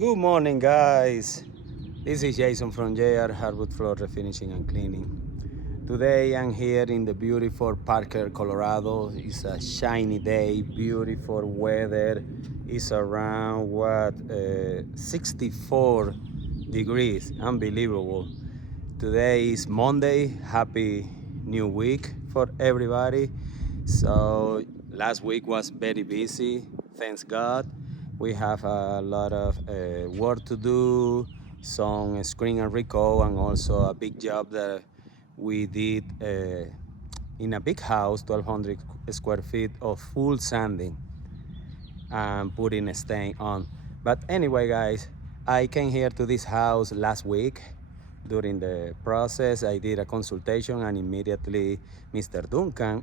Good morning, guys. This is Jason from JR Hardwood Floor Refinishing and Cleaning. Today I'm here in the beautiful Parker, Colorado. It's a shiny day, beautiful weather. It's around 64 degrees. Unbelievable. Today is Monday. Happy new week for everybody. So last week was very busy. Thanks God. We have a lot of work to do, some screen and recall, and also a big job that we did in a big house, 1,200 square feet of full sanding and putting a stain on. But anyway, guys, I came here to this house last week. During the process, I did a consultation and immediately Mr. Duncan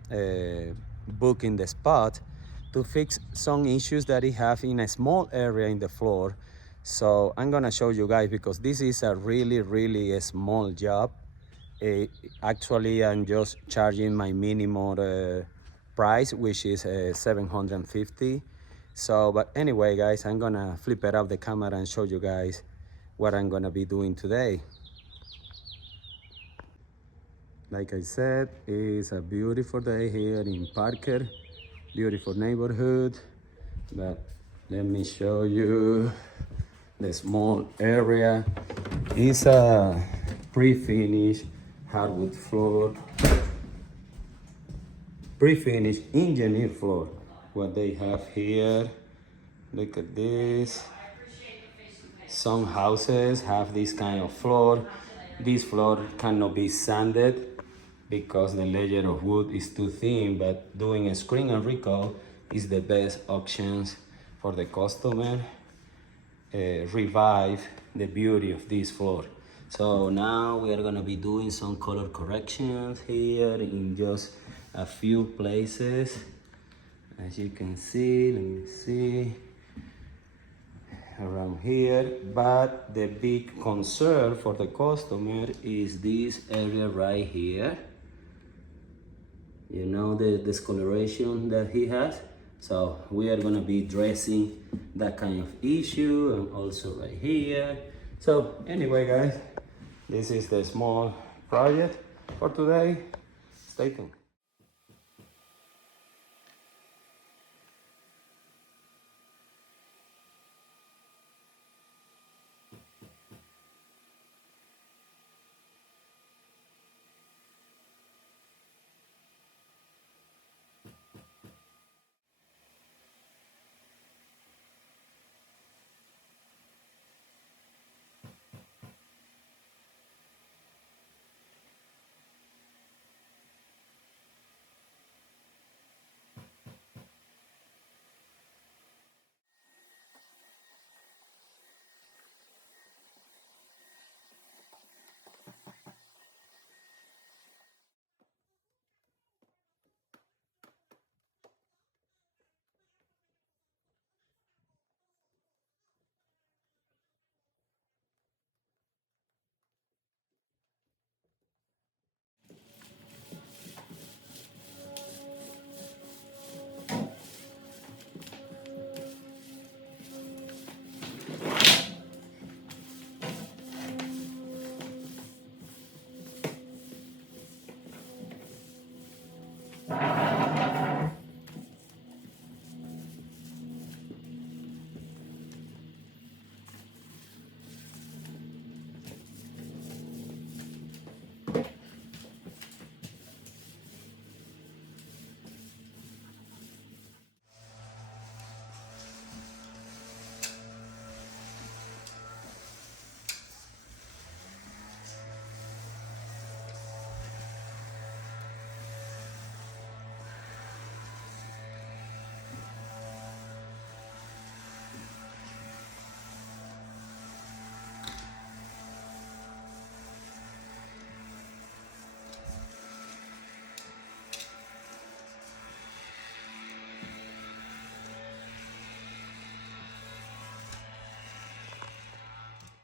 booked in the spot to fix some issues that he have in a small area in the floor. So I'm gonna show you guys because this is a really a small job. Actually, I'm just charging my minimum price, which is 750. So, but anyway, guys, I'm gonna flip it up the camera and show you guys what I'm gonna be doing today. Like I said, it's a beautiful day here in Parker, beautiful neighborhood. But let me show you the small area. It's a pre-finished hardwood floor, pre-finished engineered floor. What they have here, look at this. Some houses have this kind of floor. This floor cannot be sanded because the layer of wood is too thin, but doing a screen and recall is the best options for the customer. Revive the beauty of this floor. So now we are gonna be doing some color corrections here in just a few places. As you can see, let me see, around here. But the big concern for the customer is this area right here. You know, the discoloration that he has. So we are gonna be addressing that kind of issue, and also right here. So anyway, guys, this is the small project for today. Stay tuned.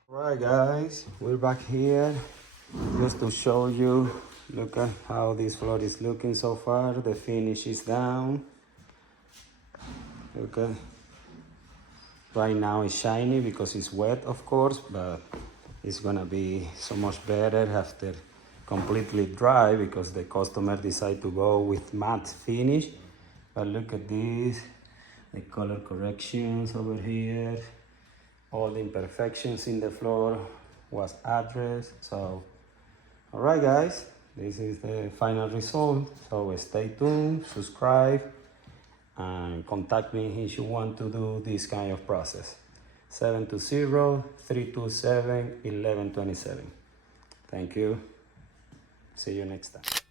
Right, guys, we're back here just to show you. Look at how this floor is looking so far. The finish is down. Okay, Right now it's shiny because it's wet, of course, but it's gonna be so much better after completely dry because the customer decided to go with matte finish. But look at this, the color corrections over here, all the imperfections in the floor was addressed. So, all right guys, this is the final result. So stay tuned, subscribe, and contact me if you want to do this kind of process. 720-327-1127. Thank you. See you next time.